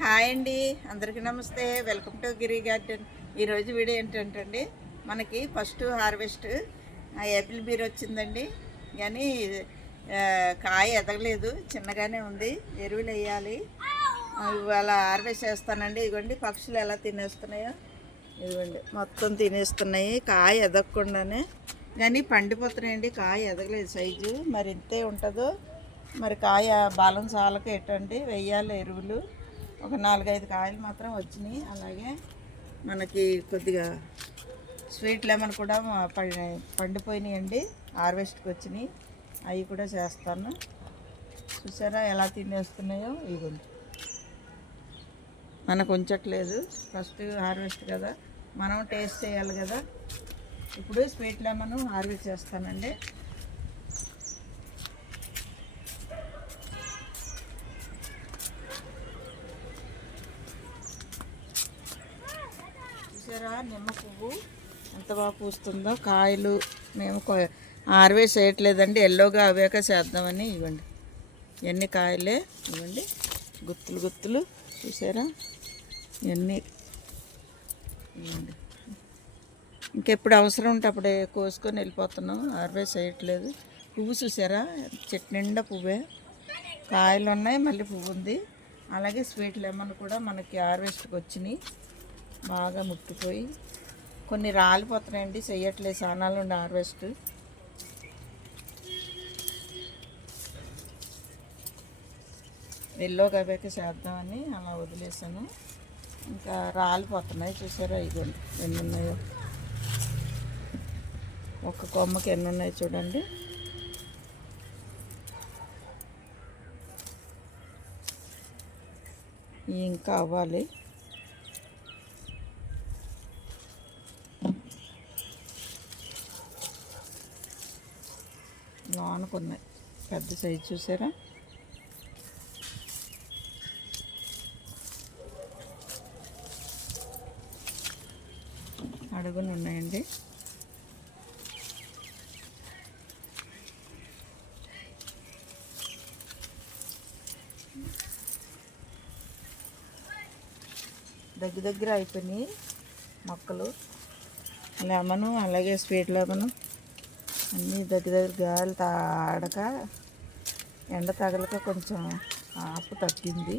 Hi అండి. అందరికీ నమస్తే. Welcome to Giri garden. ఈరోజు వీడియో ఏంటంటే అండి మనకి ఫస్ట్ హార్వెస్ట్ ఏపిల్ బీర్ వచ్చిందండి. కానీ కాయ ఎదగలేదు. చిన్నగానే ఉంది. ఎరువులు వేయాలి. ఇవాళ హార్వెస్ట్ చేస్తానండి. ఇదిగోండి పక్షులు ఎలా తినేస్తున్నాయో. ఇదిగోండి మొత్తం తినేస్తున్నాయి. కాయ ఎదగకుండానే. కానీ పండిపోతున్నాయండి. కాయ ఎదగలేదు. సైజు మరి ఇంతే ఉంటుందో. మరి కాయ బలం చాలక ఎట్టండి వెయ్యాలి ఎరువులు. ఒక నాలుగైదు కాయలు మాత్రం వచ్చినాయి. అలాగే మనకి కొద్దిగా స్వీట్ లెమన్ కూడా ప- పండిపోయినాయండి. హార్వెస్ట్కి వచ్చినాయి. అవి కూడా చేస్తాను. చూసారా ఎలా తినేస్తున్నాయో? ఇవి మనకు ఉంచట్లేదు. ఫస్ట్ హార్వెస్ట్ కదా. మనం టేస్ట్ చేయాలి కదా. ఇప్పుడు స్వీట్ లెమన్ హార్వెస్ట్ చేస్తానండి. చూసారా? నిమ్మ పువ్వు ఎంత బాగా పూస్తుందో. కాయలు మేము ఆరువే చేయట్లేదండి ఎల్లోగా అవేక చేద్దామని ఇవ్వండి. ఎన్ని కాయలే ఇవ్వండి. గుత్తులు గుత్తులు చూసారా? ఇవన్నీ ఇవ్వండి. ఇంకెప్పుడు అవసరం ఉంటే అప్పుడే కోసుకొని వెళ్ళిపోతున్నాం. ఆరువే చేయట్లేదు పువ్వు చూసారా? చెట్టు నిండా పువ్వే. కాయలు ఉన్నాయి మళ్ళీ పువ్వు ఉంది అలాగే స్వీట్ లెమన్ కూడా మనకి హార్వెస్ట్కి వచ్చినాయి. బాగా ముట్టిపోయి కొన్ని రాలిపోతున్నాయండి చెయ్యట్లేదు. సానాలు ఉండి హార్వెస్ట్. ఎల్లో గబేక చేద్దామని అలా వదిలేసాను. ఇంకా రాలిపోతున్నాయి చూసారా ఇదిగోండి. ఎన్ని ఉన్నాయో ఒక కొమ్మకి ఎన్ని ఉన్నాయి చూడండి ఇంకా అవ్వాలి. నానుకున్నాయి పెద్ద సైజు చూసారా? అడుగులు ఉన్నాయండి. దగ్గర దగ్గర అయిపోయినాయి మొక్కలు. లెమను అలాగే స్వీట్ లెమను. అన్నీ దగ్గర దగ్గర గాలి తాడక ఎండ తగలక కొంచెం ఆపు తగ్గింది.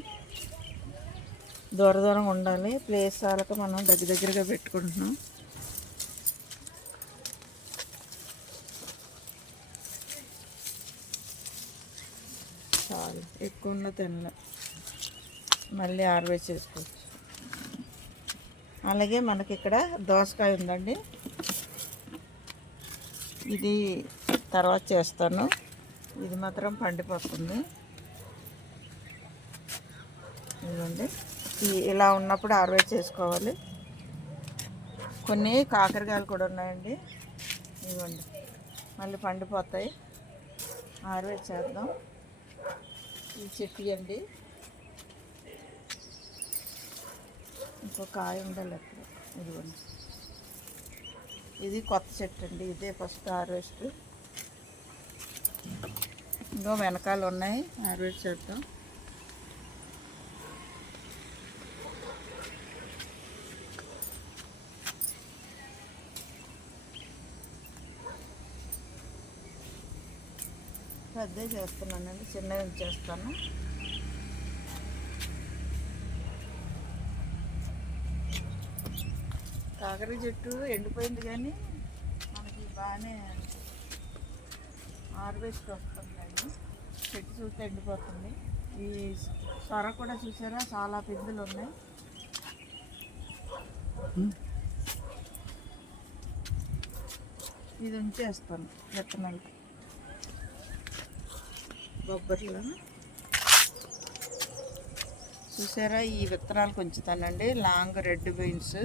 దూర దూరం ఉండాలి. ప్లేస్ చాలక మనం దగ్గర దగ్గరగా పెట్టుకుంటున్నాం. చాలు. ఎక్కువ ఉన్న తినలే. మళ్ళీ హార్వెస్ట్ చేసుకోవచ్చు అలాగే మనకి ఇక్కడ దోసకాయ ఉందండి. ఇది తర్వాత చేస్తాను. ఇది మాత్రం పండిపోతుంది. ఇదిగోండి. ఇలా ఉన్నప్పుడు హార్వెస్ట్ చేసుకోవాలి. కొన్ని కాకరకాయలు కూడా ఉన్నాయండి. ఇవ్వండి మళ్ళీ పండిపోతాయి. హార్వెస్ట్ చేద్దాం. ఈ చెట్టు అండి. ఇంకో కాయ ఉండాలి అక్కడ. ఇదిగోండి. ఇది కొత్త చెట్టు అండి. ఇదే ఫస్ట్ హార్వెస్ట్. ఇంకో వెనకాల ఉన్నాయి. హార్వెస్ట్ చేద్దాం. పెద్ద చేస్తున్నానండి. చిన్నవి చేస్తాను. కాకర చెట్టు ఎండిపోయింది కానీ మనకి బాగానే హార్వెస్ట్ వస్తుందండి. చెట్టు చూస్తే ఎండిపోతుంది. ఈ సొర కూడా చూసారా? చాలా పెద్దలు ఉన్నాయి. ఇది ఉంచేస్తాను విత్తనాలు బొబ్బర్లు. చూసారా? ఈ విత్తనాలు కొంచుతానండి. Long red beans.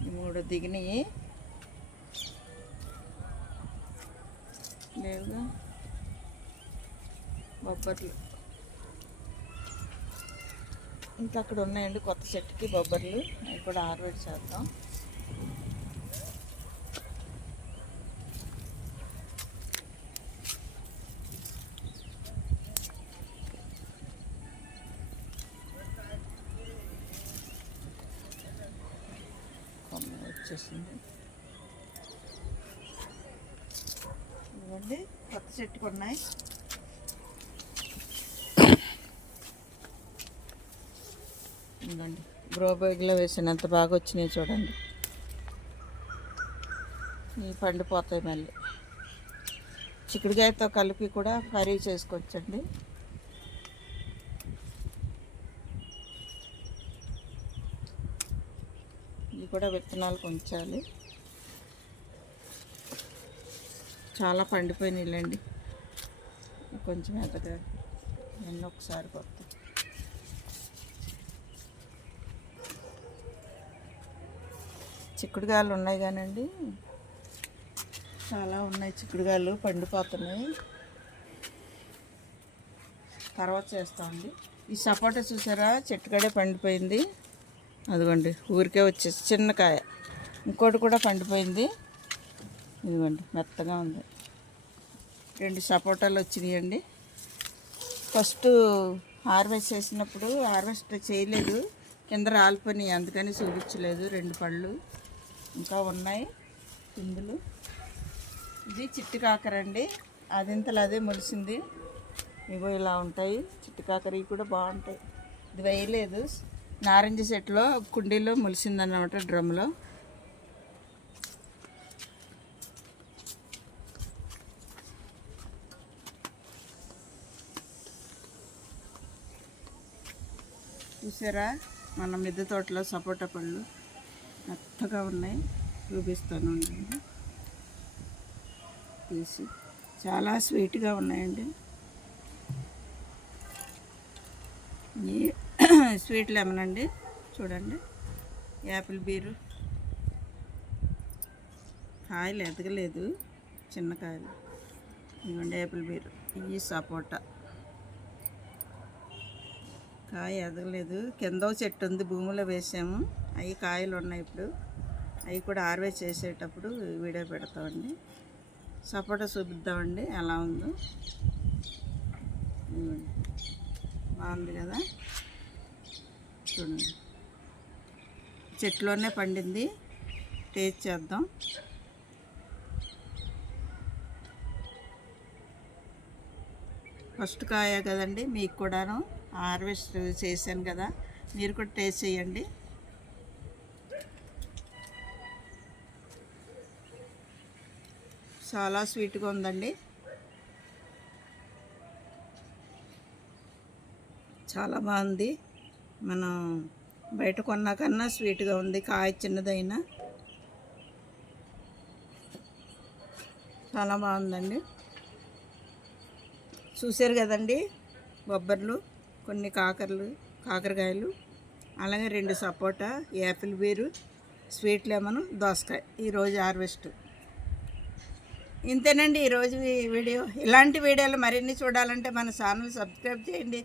మూడు దిగినాయి. లేవుగా? బొబ్బర్లు. ఇంకా అక్కడ ఉన్నాయండి కొత్త చెట్టుకి బొబ్బర్లు. అవి కూడా హార్వెస్ట్ చేద్దాం. వచ్చేసింది. ఇవ్వండి కొత్త చెట్టుకు ఉన్నాయి. ఇదిగోండి గ్రో బ్యాగ్లో వేసిన ఎంత బాగా వచ్చినాయి చూడండి. ఈ పండిపోతాయి మళ్ళీ. చిక్కుడుకాయతో కలిపి కూడా కర్రీ చేసుకోవచ్చండి కూడా విత్తనాలు కొంచాలి. చాలా పండిపోయినాయిలేండి. కొంచెం ఎదగా ఎన్నో ఒకసారి కొత్త చిక్కుడుగాయలు ఉన్నాయి కానండి. చాలా ఉన్నాయి చిక్కుడుగాయలు పండిపోతున్నాయి. తర్వాత చేస్తామండి ఈ సపోటా చూసారా? చెట్టుకాడే పండిపోయింది. అదిగోండి ఊరికే వచ్చేసి చిన్న కాయ. ఇంకోటి కూడా పండిపోయింది. ఇదిగోండి మెత్తగా ఉంది. రెండు సపోటాలు వచ్చినాయండి. ఫస్ట్ హార్వెస్ట్ చేసినప్పుడు హార్వెస్ట్ చేయలేదు. కింద రాలిపోయినాయి అందుకని చూపించలేదు. రెండు పళ్ళు ఇంకా ఉన్నాయి. పిందులు. ఇది చిట్టి కాకర అండి అదింతలు అదే మొలిసింది. ఇగో ఇలా ఉంటాయి. చిట్టి కాకర ఇవి కూడా బాగుంటాయి. ఇది వేయలేదు. నారింజ చెట్లో కుండీలో మొలిసిందన్నమాట డ్రమ్లో. చూసారా? మన మిద్దె తోటలో సపోటా పళ్ళు మెత్తగా ఉన్నాయి. చూపిస్తాను తీసి. చాలా స్వీట్గా ఉన్నాయండి ఈ స్వీట్ లెమన్ అండి. చూడండి. యాపిల్ బీరు. కాయలు ఎదగలేదు. చిన్న కాయలు. ఇవ్వండి యాపిల్ బీరు. ఇవి సపోటా. కాయ ఎదగలేదు. కింద చెట్టు ఉంది. భూమిలో వేసాము. అవి కాయలు ఉన్నాయి ఇప్పుడు. అవి కూడా ఆర్వే చేసేటప్పుడు వీడియో పెడతామండి సపోటా చూపిద్దామండి. ఎలా ఉందో. బాగుంది కదా? చూడండి. చెట్లోనే పండింది. టేస్ట్ చేద్దాం. ఫస్ట్ కాయ కదండి మీకు కూడాను హార్వెస్ట్ చేశాను కదా మీరు కూడా టేస్ట్ చేయండి. చాలా స్వీట్గా ఉందండి. చాలా బాగుంది. మనం బయట కొన్నా కన్నా స్వీట్గా ఉంది. కాయ చిన్నదైనా. చాలా బాగుందండి. చూశారు కదండి? బొబ్బర్లు కొన్ని కాకరలు కాకరకాయలు అలాగే రెండు సపోటా యాపిల్ బీరు స్వీట్ లెమన్ దోసకాయ. ఈరోజు హార్వెస్ట్. ఇంతేనండి ఈరోజు వీడియో. ఇలాంటి వీడియోలు మరిన్ని చూడాలంటే మన ఛానల్ సబ్స్క్రైబ్ చేయండి.